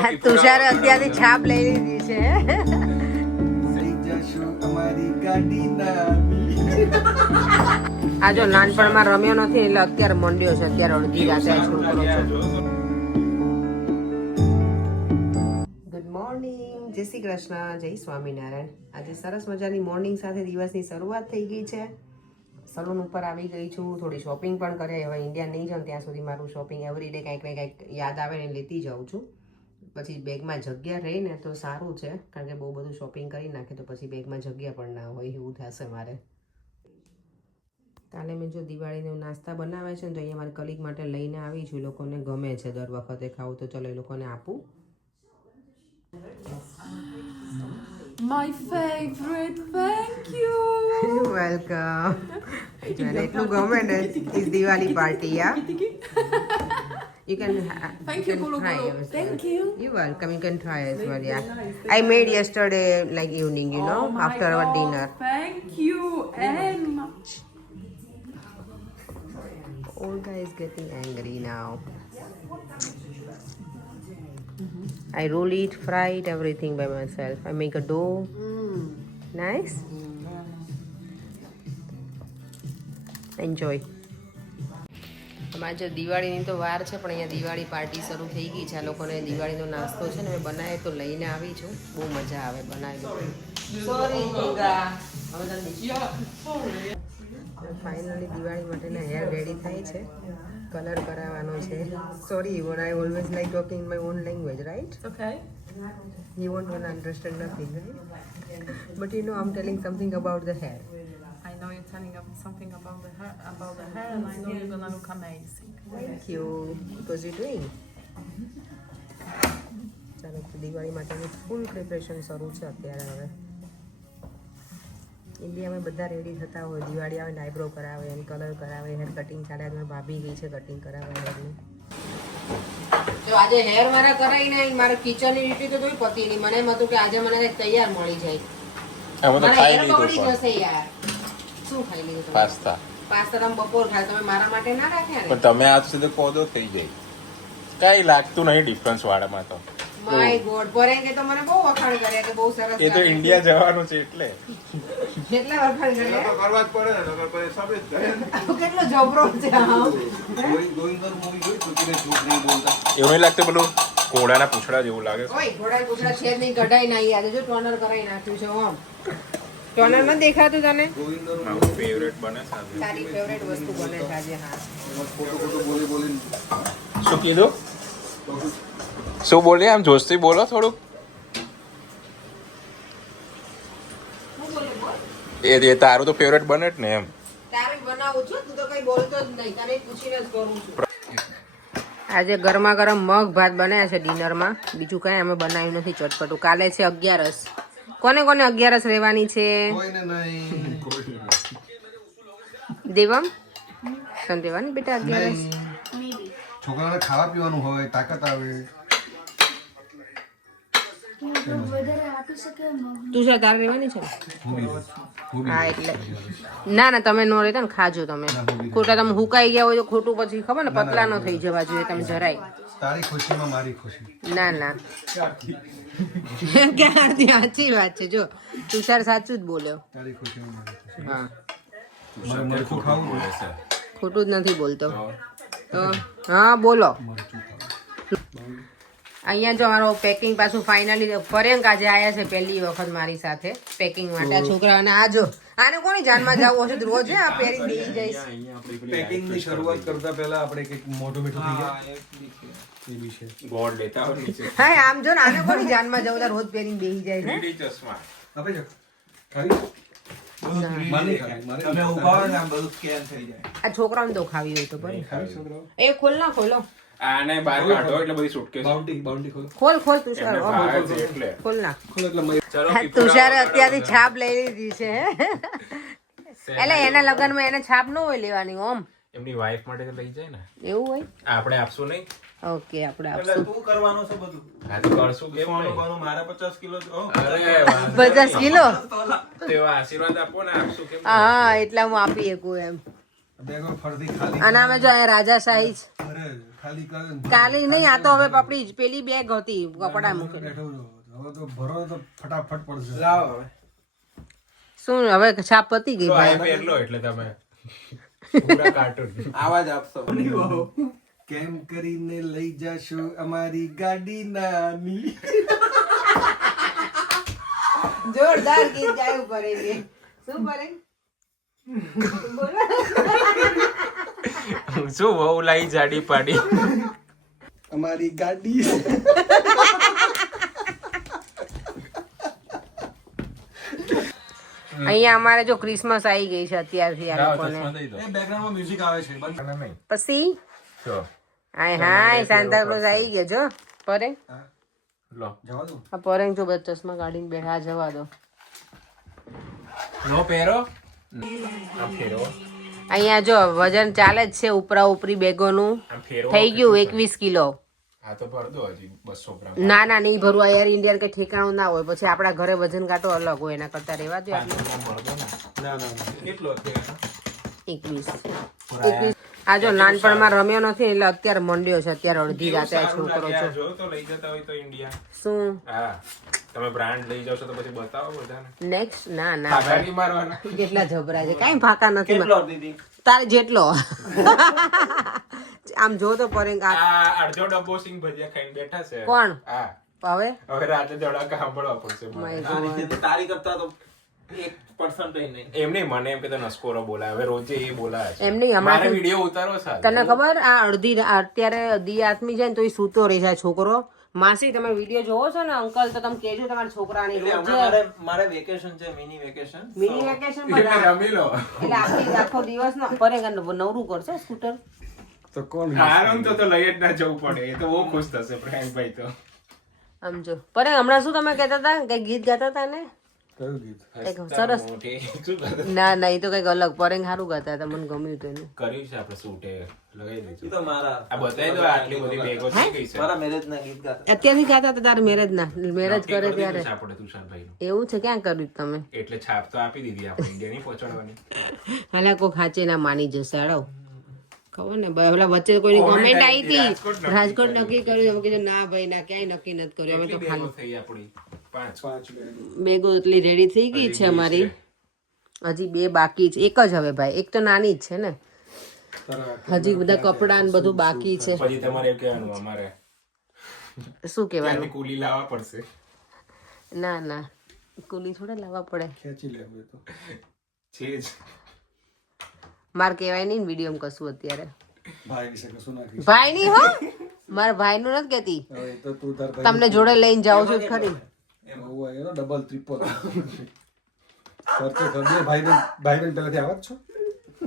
તુષારે અત્યારથી છાપ લઈ લીધી છે. આ જો નાનપણમાં રમ્યો નથી એટલે અત્યારે મંડ્યો છે. અત્યારે અડધી રાતે શરૂ કરો છો. ગુડ મોર્નિંગ, જય શ્રી કૃષ્ણ, જય સ્વામિનારાયણ. આજે સરસ મજાની મોર્નિંગ સાથે દિવસની શરૂઆત થઈ ગઈ છે. સલૂન ઉપર આવી ગઈ છું, થોડી શોપિંગ પણ કરે. હવે ઇન્ડિયા નહીં જાઉં ત્યાં સુધી મારું શોપિંગ એવરીડે કંઈક ને કંઈક યાદ આવે ને લેતી જાઉં છું. પછી બેગમાં જગ્યા રહી ને તો સારું છે, કારણ કે બહુ બધું શોપિંગ કરી નાખે તો પછી બેગમાં જગ્યા પણ ના હોય, એવું થશે મારે. કાલે મેં જો દિવાળીનો નાસ્તા બનાવે છે ને તો અહીંયા મારી કલીગ માટે લઈને આવી છું. એ લોકોને ગમે છે દર વખતે ખાવું, તો ચલો એ લોકોને આપું. My favorite, thank you. Welcome. એટલું ગમે ને is Diwali party. Yeah you can Thank you, Gulu try Gulu. as well. Thank you. You're welcome, you can try as well. Very Yeah, nice. I made yesterday like evening, you know, Oh my after our God, dinner. Thank you and much. Olga is getting angry now. I roll it, fry it, everything by myself. I make a dough. Nice. Enjoy. આજે દિવાળીની તો વાર છે, પણ અહીંયા Diwali party શરૂ થઈ ગઈ છે. આ લોકોને દિવાળીનો નાસ્તો છે ને મેં બનાવે તો લઈને આવી છું. બહુ મજા આવે બનાવી. સોરી ફાઇનલી દિવાળી માટેના હેર રેડી થાય છે, કલર કરાવવાનો છે. Sorry one I always like talking my own language, right? Okay. You won't gonna understand nothing, right? But you know I'm telling something about the hair. I know you're telling us something about the hair, and I know you're gonna look amazing. Thank you. Because you're doing. ચાલો દિવાળી માટેનું ફૂલ preparation શરૂ છે અત્યારે. હવે ઇન્ડિયામાં બધા ready થતા હોય, દિવાળી આવે ને આઈબ્રો કરાવે અને કલર કરાવે, હેર કટિંગ ચાલે. મારી ભાભી ગઈ છે કટિંગ કરાવવા હેરનું. જો આજે હેર મારા કરાવીને મારે કિચનની ડ્યુટી તો કોઈ પતી નહીં. મને એમ હતું કે આજે મને કંઈક તૈયાર મળી જાય. મારા હેર બગડી જશે યાર. શું ખાઈ લીધું? પાસ્તા. પાસ્તા તમે બપોર ખાય, તમે મારા માટે ના રાખ્યા ને? પણ તમે આજ સુધી પોદો થઈ જાય, કઈ લાગતું નહીં ડિફરન્સ વાળામાં. તો માય ગોડ, પરેંગે તો મને બહુ વખાણ કર્યા કે બહુ સરસ. એ તો ઇન્ડિયા જવાનું છે એટલે કેટલા વખાણ કર્યા? તો કરવા જ પડે ને, નકર પછી સબે જ જાય ને. કેટલો જબરો છે. એવું નહીં લાગતું પેલું ઘોડાના પૂંછડા જેવું લાગે છે. ઓય ઘોડા પૂછડા છે નહીં, કઢાઈ નહીં. આજે જો ટોનર કરાઈ નાખ્યું છે. ઓમ ટોનર માં દેખાતું તને? મારું ફેવરેટ બને છે આજે. તારી ફેવરેટ વસ્તુ બને છે આજે. હા, શું કીધું? શું બોલે? આમ જોશથી બોલો થોડુંક. એ તારું તો ફેવરેટ બને જ ને એમ. તારું બનાવું છું, તું તો કઈ બોલતો જ નહીં, તને પૂછીને જ કરું છું. આજે ગરમા ગરમ મગ ભાત બનાવ્યા છે ડિનરમાં. બીજું કઈ અમે બનાવ્યું નથી ચટપટું. કાલે છે 11. કોને કોને 11 રહેવાની છે? દેવમ તને દેવાની બેટા 11? છોકરાને ખાવા પીવાનું હોય, તાકાત આવે. તું છે તારે રહેવાની છે? હા એટલે ના ના તમે નો રહેતા ને, ખાજો તમે. ખોટા તમે હુકાઈ ગયા હોય તો ખોટું પછી ખબર ને પતલા ન થઈ જવા જોઈએ તમે જરાય. તારી ખુશીમાં મારી ખુશી. ના ના ક્યારથી સાચી વાત છે. જો તુષાર સાચું જ બોલ્યો. તારી ખુશીમાં મારી ખુશી. હા, મારે મરચું ખાવું હોય. ખોટું જ નથી બોલતો તો. હા બોલો. અહીંયા જો મારો પેકિંગ પાછું ફાઇનલી ફરેંક આજે આવ્યા છે પહેલી વખત મારી સાથે પેકિંગ માટે. આ છોકરાઓને આ જો આને કોની જાનમાં જવું હશે રોજ આ પહેરી બેસી જઈશ. પેકિંગની શરૂઆત કરતા પહેલા આપણે કંઈક મોટું મીઠું થઈ જાય. એ બી છે. ગોળ લેતા હોય નીચે. હા આમ જો ને આને કોની જાનમાં જવું રોજ પહેરીને બેસી જાય છે. 3D ચશ્મા આપે છે ખાવી? માની ખાવી. મારે ઊભા હોય ને આમ બધું સ્કેન થઈ જાય. આ છોકરાઓને તો ખાવી હોય તો બરાબર. ખાવી છોકરાઓ. એ ખોલ ના ખોલો. આને બહાર કાઢો એટલે બધી સુટકેસ બાઉન્ડી ખોલો. ખોલ ખોલ તુષાર. એમને ભાવે છે એટલે. ખોલ ના. ખોલો એટલે મય. ચલો તુષારે અત્યારથી છાપ લઈ લીધી છે. એટલે એના લગનમાં એને છાપ ન હોય લેવાની. ઓમ એમની વાઈફ માટે તો લઈ જાય ને. એવું હોય? આપણે આપશું નહીં? ઓકે આપણે આપશું. તું કરવાનું છે બધું. હા તો કરશું કેમ નહીં? મારા 50 કિલો અરે 50 કિલો? તેવા આશીર્વાદ આપો ને, આપશું કેમ નહીં? હા એટલા હું આપી શકું એમ. બેગો ફરતી ખાલી અને અમે જો અહીંયા રાજાશાહી જ. અરે ખાલી કરે ને કાલી નહીં, આ તો હવે પપડી જ પેલી બેગ હતી કપડા મૂકેલી. બેઠો છો. હવે તો ભરો તો ફટાફટ પડશે. લાવો હવે. શું હવે છાપ પતી ગઈ તો આ ભાઈ. પહેરલો એટલે તમે પૂરા કાર્ટૂન. આવાજ આપશો. કેમ કરીને લઈ જાશો અમારી ગાડી નાની. જોરદાર ગીત ગાયું પડે. શું પડે? શું વહુ લાઈ જાડી પાડી. અમારી ગાડી અહીંયા અમારે જો ક્રિસમસ આવી ગઈ છે અત્યારથી આ લાવો, લોકોને. ચશ્મા દઈ દો. એ બેકગ્રાઉન્ડમાં મ્યુઝિક આવે છે બંધ. ના, નહીં. પછી જો, હાય હાય સાંતા ક્લોઝ આવી ગયા જો. પરે લો. જવા દો. આ પરે જો બધા ચશ્મા કાઢીને બેઠા, આ જવા દો. લો પહેરો. આમ ફેરવો. અહીંયા જો વજન ચાલે જ છે ઉપરા ઉપરી બેગોનું. આમ ફેરવો. થઈ ગયું 21 કિલો. આ તો ભર દો હજી 200 ગ્રામ. ના ના નહીં ભરવા યાર, ઇન્ડિયન કે ઠેકાણું ના હોય, પછી આપણા ઘરે વજન કાંટો અલગ હોય, એના કરતા રહેવા દો. 500 ગ્રામ ભર દો ને. ના ના ના. કેટલો છે? 21. આ જો નાનપણમાં રમ્યો નથી એટલે અત્યારે મંડ્યો છે, અત્યારે અડધી રાતે આ સારું છોકરો લાગે, છે. આ જો તો લઈ જતા હોય તો ઇન્ડિયા. શું હા, તમે બ્રાન્ડ લઈ જાવ છો તો પછી બતાવો બધાને. નેક્સ્ટ? ના ના ફાકા નહીં મારવાના. કેટલા જબરા છે, કાંઈ ફાકા નથી. કેટલો દીદી? તારે જેટલો. આમ જો તો પરે આ આ અડધો ડબ્બો સિંગ ભજીયા ખાઈને બેઠા છે. કોણ? હા, હવે હવે રાતે ધડાકા સાંભળવા પડશે મારે. My આ રીતે તો તારી કરતા તો 1% નહીં. એમ નહીં, મને એમ કે તો નસ્કોરો બોલાય, હવે રોજે એ બોલાય છે. એમ નહીં, હમણાં મારે વિડીયો ઉતારો સાથે. તને ખબર આ અડધી અત્યારે દી આથમી જાય ને તો એ સૂતો રહી જાય છોકરો. માસી તમે વિડીયો જોવો છો ને અંકલ, તો તમે કહેજો તમારા છોકરાની એટલે રોજ હમણાં મારે વેકેશન છે, મિની વેકેશન. મિની વેકેશન એટલે રમી લો. એટલે આખી આખો દિવસ નો પરે નવરું કરશે સ્કૂટર. તો કોણ હારું તો લઈ જ ના જવું પડે, એ તો બહુ ખુશ થશે પ્રેમભાઈ તો. આમ જો પરે હમણાં શું તમે કહેતા હતા, કઈ ગીત ગાતા હતા ને? કયું ગીત? એક સરસ. મોટી. શું કરે? ના ના, એ તો કઈક અલગ પરેંગ સારું ગાતા હતા, મને ગમ્યું હતું એને. કર્યું છે આપણે શૂટે, લગાવી ઈ દીધું. તો મારા આ બતાવી દો, આટલી બધી બેગો થઈ ગઈ છે. મારા મેરેજ ના ગીત ગાતા. અત્યારથી ગાતા હતા તારે મેરેજ ના? મેરેજ નક્કી કરે કરી દીધું ત્યારે છે આપણે તુષારભાઈનું. એવું છે? ક્યાં કર્યું તમે? એટલે છાપ તો આપી દીધી આપણે, ઇન્ડિયા ની પહોંચાડવાની. હાલા કોઈ ખાંચે ના માની જશે. હાલો ખબર ને ભાઈ, ઓલા વચ્ચે કોઈની કોમેન્ટ આવી હતી રાજકોટ નક્કી કર્યું, અમે કીધું ના ભાઈ ના, ક્યાંય નક્કી નથી કર્યું. અમે તો કેટલી બેગો ખાલી થઈ આપણી? 5. 5 બેગ. બેગો એટલી રેડી થઈ ગઈ છે અમારી. હજી 2 બાકી છે. એક જ હવે ભાઈ, એક તો નાની જ છે ને, હજી બધા કપડા ને બધું બાકી છે. પછી તમારે એમ કહેવાનું અમારે શું કહેવાનું? ત્યાંથી કુલી લાવવા પડશે. ના ના, કુલી થોડા લાવવા પડે. ખેંચી લેવું એ તો. છે જ. મારે કહેવાય નહીં વિડીયો કશું અત્યારે. ભાઈ વિશે કશું ના કહીશ. ભાઈ નહીં હો, મારા ભાઈ નું નથી કહેતી, હવે તો તું તાર ભાઈ તમને જોડે લઈને જાઉં છું જ ખરી. એવું હોય ને, ડબલ ટ્રિપલ ખર્ચો કર દે. ભાઈને પહેલાથી આવત છો?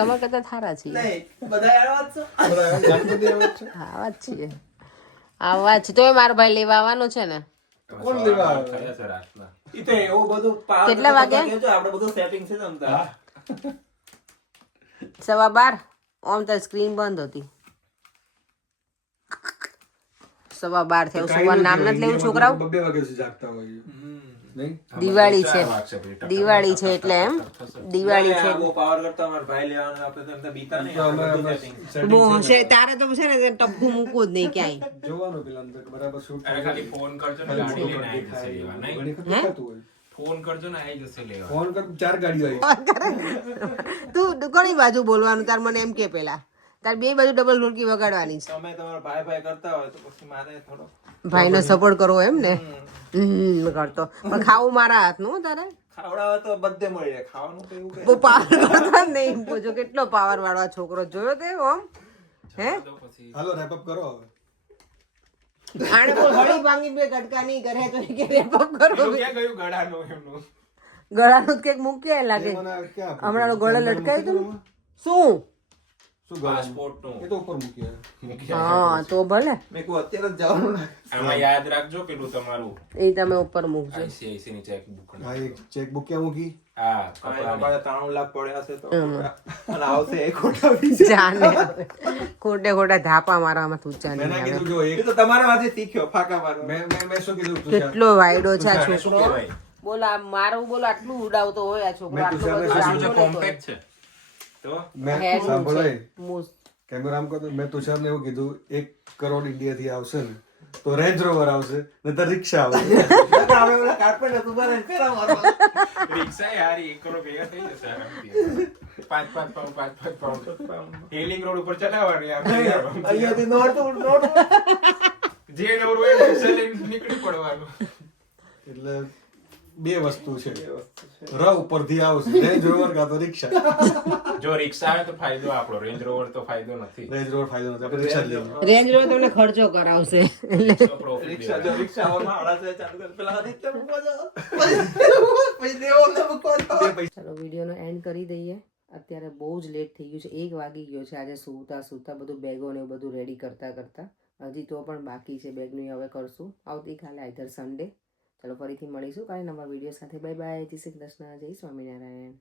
તમે કહેતા થારા છીએ. નહીં, બધા આવા જ છો. બરાબર, જાણતો નહીં આવત છો? આવા જ છીએ, આવા જ. તોય મારો ભાઈ લેવા આવવાનો છે ને. કોણ લેવા આવે? થયા છે રાતના. ઈ તો એવું બધું પાવર કેટલા વાગે? કહેજો, આપણે બધું સેટિંગ છે તમતા. 12:15. ઓમ તો સ્ક્રીન બંધ હતી. 12:15 થયું. સુવાનું નામ નથી લેવું છોકરાઓ. 2 વાગે સુધી જાગતા હોય નહીં? દિવાળી છે, વાગશે પછી ટકા. દિવાળી છે એટલે એમ. દિવાળી છે બહુ પાવર કરતા મારા ભાઈ લેવાનો, આપણે તો એમ તો બીતા નહીં, આપણે બધું setting. બહુ હશે. તારે તો છે ને ટપકું મૂકવું જ નહીં ક્યાંય. જોવાનું પેલા અંદર બરાબર શૂટ અરે ખાલી ફોન કરજો ને, ગાડી લઈને આવી જશે લેવા. નહીં? ઘણી વખત દેખાતું હોય. ફોન કરજો ને, આવી જશે લેવા. ફોન કર, 4 ગાડીઓ આવી. તું કોની બાજુ બોલવાનું? તાર મને એમ કે પેલા તાર 2 બાજુ ડબલ ઢોલકી વગાડવાની છે. તમે તમારા ભાઈ ભાઈ કરતા હોય તો પછી મારે થોડો ભાઈનો સપોર્ટ કરવો એમ ને? કરતો પણ ખાવું મારા હાથનું તારે. ખાવડાવે તો બધે મળી જાય, ખાવાનું તો એવું કઈ બહુ પાવર કરતો જ નહીં. પૂછો કેટલો પાવર વાળો આ છોકરો જોયો તે ઓમ. હે તો પછી હાલો રેપ અપ કરો હવે. આને કોઈ હળી ભાંગી 2 ગટકા નહીં કરે તો કે રેપ અપ કરો. પેલું ક્યાં ગયું ગળાનું એમનું? ગળાનું કેક મૂકે લાગે. મને આ ક્યાં હમણાં તો ગળે લટકાયું હતું. શું? શું ગળા? પાસપોર્ટનું. એ તો ઉપર મૂક્યા. હા તો ભલે, મેં કહું અત્યારે જ જવાનું લાગે. આમાં યાદ રાખજો પેલું તમારું એ તમે ઉપર મૂકજો. ICICI ની ચેકબુક. હા, એક ચેકબુક ક્યાં મૂકી? હા, એના કપડાની. પાસે 93 લાખ પડ્યા હશે તો અને આવશે એ ખોટા પૈસા. જાને ખોટે ખોટા ધાપા મારવામાં તું મેં ના ચાને. કીધું જો એ એક તો તમારામાંથી શીખ્યો ફાકા મારવા. મેં શું કીધું તુષાર? કેટલો વાયડો છે આ આને શું છોકરો. કહેવાય? બોલો આ મારું બોલો આટલું ઉડાવતો હોય આ છોકરો. મેં આટલું તુષારને બધું આ શું છે? રાખો ને તોય. કોમ્પેક્ટ છે. તો મેં હેરનું સાંભળો છે. મૂસ. કેમેરા આમ કરતો મેં તુષારને એવું કીધું 1 કરોડ ઇન્ડિયાથી આવશે ને તો રેન્જ રોવર આવશે ને તો રિક્ષા આવશે હવે ઓલા કાર્પેટ હતું બને ફેરા મારવા રિક્ષા યાર 1 કરોડ ભેગા થઈ જશે આરામથી. 5 પાઉન્ડ હેલિંગ રોડ ઉપર ચલાવવાની અહીંયાથી નોટ જે નવરું હોય ને રિક્ષા લઈને નીકળી પડવાનું. એટલે બે વસ્તુ છે ર ઉપરથી આવશે રેન્જ રોવર કાં તો રિક્ષા જો રિક્ષા આવે તો ફાયદો આપણો, રેન્જ રોવર તો ફાયદો નથી. રેન્જ રોવર ફાયદો નથી આપણે રિક્ષા જ લઈએ રેન્જ રોવર તમને ખર્ચો કરાવશે એટલે રિક્ષા જો રિક્ષા આવવામાં આડા છે ચાલુ કર પેલા આદિત્ય મૂકવા જાઓ પછી દેવો ને મૂકવા જાઓ. ચાલો વિડીયોનો એન્ડ કરી દઈએ. અત્યારે બહુ જ લેટ થઈ ગયું છે, 1 વાગી ગયો છે. આજે સૂતા બધું બેગો ને એવું બધું રેડી કરતા હજી તો પણ બાકી છે. બેગનું હવે કરશું આવતીકાલે આઈધર સન્ડે. ચાલો ફરીથી મળીશું કાલે નવા વિડીયો સાથે. Bye bye. જય શ્રી કૃષ્ણ. જય સ્વામિનારાયણ.